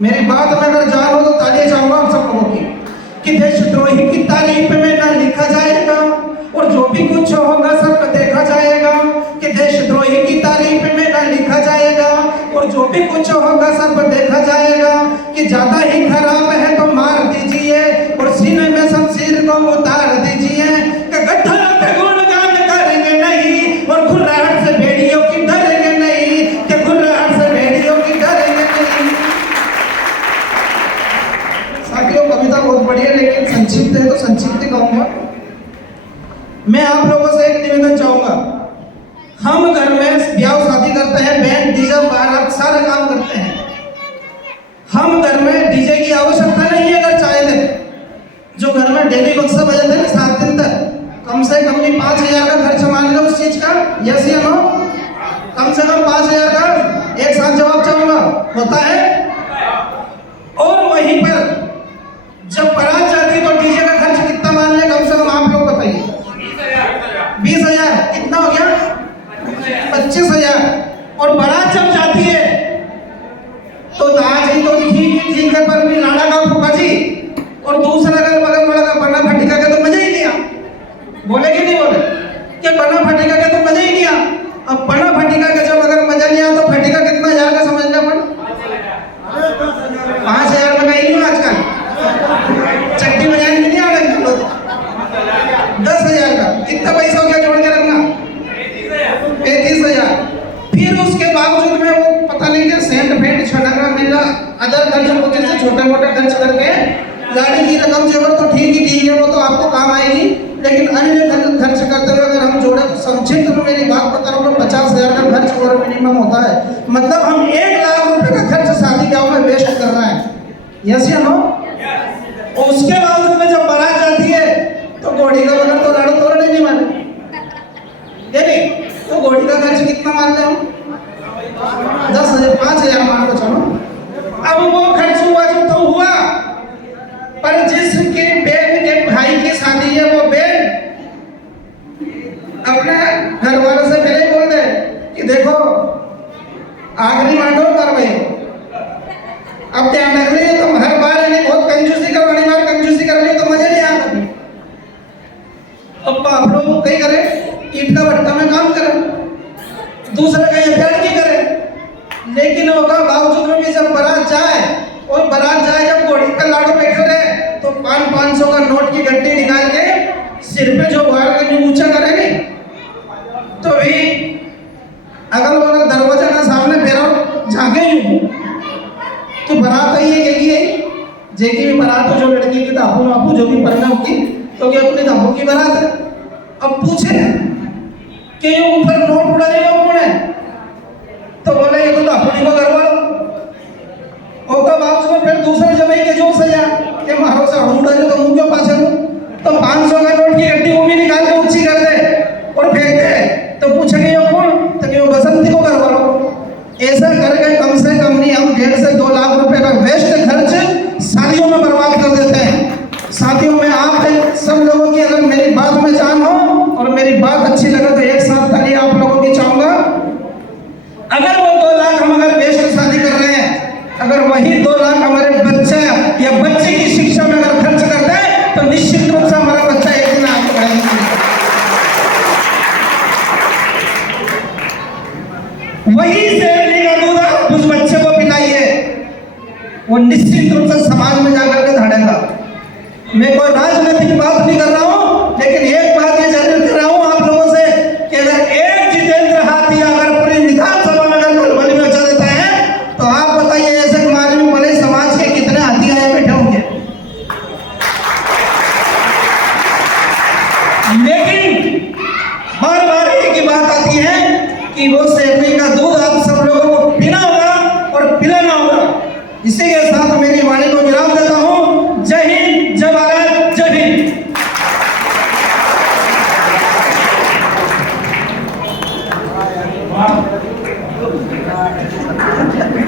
मेरी बात में अगर जान हो तो तालियां चाहूंगा आप सब लोगों की कि देशद्रोही की तारीफ में ना लिखा जाएगा और जो भी कुछ होगा सब देखा जाएगा। कि देशद्रोही की तारीफ में ना लिखा जाएगा और जो भी कुछ होगा सब देखा जाएगा। कि ज्यादा ही खराब है तो मार दीजिए और सीने में शमशीर को उतार दीजिए। कि गड्ढा पे गुणगान करेंगे नहीं और घुर्राहट से भेड़ियों की डरेंगे नहीं। कि घुर्राहट से भेड़ियों की डरेंगे नहीं। साथियों, कविता बहुत बड़ी है लेकिन संक्षिप्त है तो संक्षिप्त ही कहूंगा। मैं आप लोगों से एक निवेदन चाहूंगा। हम घर में ब्याह शादी करते हैं, बैंड डीजे बारात सारे काम करते हैं। हम घर में डीजे की आवश्यकता नहीं है। अगर चाहे तो जो घर में डेली बक्सा बजाते हैं 7 दिन तक, कम से कम भी 5,000 का खर्च मान लो उस चीज का। यस या नो? कम से कम 5,000 का एक साथ जवाब चाहूंगा। होता है? और वहीं पर जब बारात जाती तो डीजे का खर्च कितना मान ले? कम से कम आप लोग बताइए। 20,000। कितना हो गया? 25,000। और बारात जब जाती है तो दाज ही तो ठीक है पर भी लाड़ा का फूफा जी और दूसरा अगर बगल वाला का बना फटिका के तो मजा ही नहीं आया। बोले कि नहीं बोले? कि बना फटिका के तो मजा ही नहीं आया। अब बना फटिका के जब अगर मजा नहीं आया तो फटिका कितना हजार का समझ लें अपन? 5,000 में कहीं नहीं आजकल चट्टी बजाने की नहीं आ रही तुम लोग। 10,000 का कितना पैसा हो गया? जोड़ के रखना 35,000। फिर उसके बावजूद में वो पता नहीं क्या सेंट फेंट छटकना मिला अदर खर्च को जैसे छोटे मोटे खर्च करके गाड़ी की रकम जेवर तो ठीक है वो तो आपको काम आएगी। लेकिन अन्य खर्च करते हुए अगर हम जोड़े तो संक्षिप्त में मेरी बात बता रहा हूँ 50,000 का खर्च और मिनिमम होता है। मतलब हम 1 लाख रुपए का खर्च शादी ब्याह में वेस्ट कर रहे हैं। यस या नो? और उसके बावजूद में जब बारात जाती है तो घोड़ी का बगैर तो लाड़ू तोड़ने नहीं माने नहीं। तो घोड़ी का खर्च कितना मान ले हम? 10,000 5,000 मान लो चलो। अब वो खर्च हुआ जो तो हुआ, पर जिसके बहन के भाई की शादी है वो बहन अपने घर वालों से पहले बोल दे कि देखो आखिरी मांडो कर भाई। अब ध्यान रख लीजिए तुम हर बार यानी बहुत कंजूसी करो, बड़ी बार कंजूसी कर ली तो मजा नहीं आता। अब आप लोग कहीं करे ईट का भट्टा में काम करें, दूसरे का हथियार की करे। लेकिन होगा बावजूद में भी जब बारात जाए और बारात जाए जब घोड़ी पे लाडो बैठे रहे तो 500 का नोट की गड्डी निकाल के सिर पे जो वार का ऊंचा करेंगे तो भी अगल बगल दरवाजा ना सामने फेरो झांके यूं तो बारात आई है कहिए जेकी भी बारात हो जो लड़की की दापू वापू जो भी पढ़ना होगी तो क्या अपनी दापू की बारात है। अब पूछे कि ये ऊपर नोट उड़ा देगा कौन है? तो बोले ये तो दापूनी को घर वालों और तब आप उसमें फिर दूसरे जमाई के जो सजा कि मारो से उड़ा दे तो मुंह क्यों पाछे हो? तो 500 का नोट की गड्डी वो भी निकाल के ऊंची कर दे और फेंक दे तो पूछेंगे ये कौन? तो ये बसंती को घर वालों। ऐसा करके कम से कम नहीं हम 1.5 से 2 लाख रुपए का वेस्ट खर्च शादियों में बर्बाद कर देते हैं। साथियों में आप सब लोगों की अगर मेरी बात में जान हो और मेरी बात अच्छी लगे तो एक साथ ताली आप लोगों की चाहूंगा। अगर वो 2 लाख हम अगर वेस्ट शादी कर रहे हैं, अगर वही 2 लाख हमारे बच्चे या बच्चे की शिक्षा में अगर खर्च करते हैं तो निश्चित रूप से हमारा बच्चा एक दिन आगे बढ़ेगा। वही शेरनी का दूध आप उस बच्चे को पिलाइए, वो निश्चित रूप से समाज में जाकर के धड़ेगा। मैं कोई राजनीतिक बात नहीं कर रहा हूं लेकिन एक बात ये जरूर कर रहा हूं आप लोगों से कि अगर एक जितेंद्र हाथी अगर पूरी विधानसभा में अगर खलबली मचा देता है तो आप बताइए ऐसे मालूम भले समाज के कितने हाथी आए बैठे होंगे। लेकिन बार बार एक ही बात आती है कि वो शेरनी का दूध आप सब लोगों को पीना होगा और पिलाना होगा। इसी के साथ मेरी वाणी को विराम देता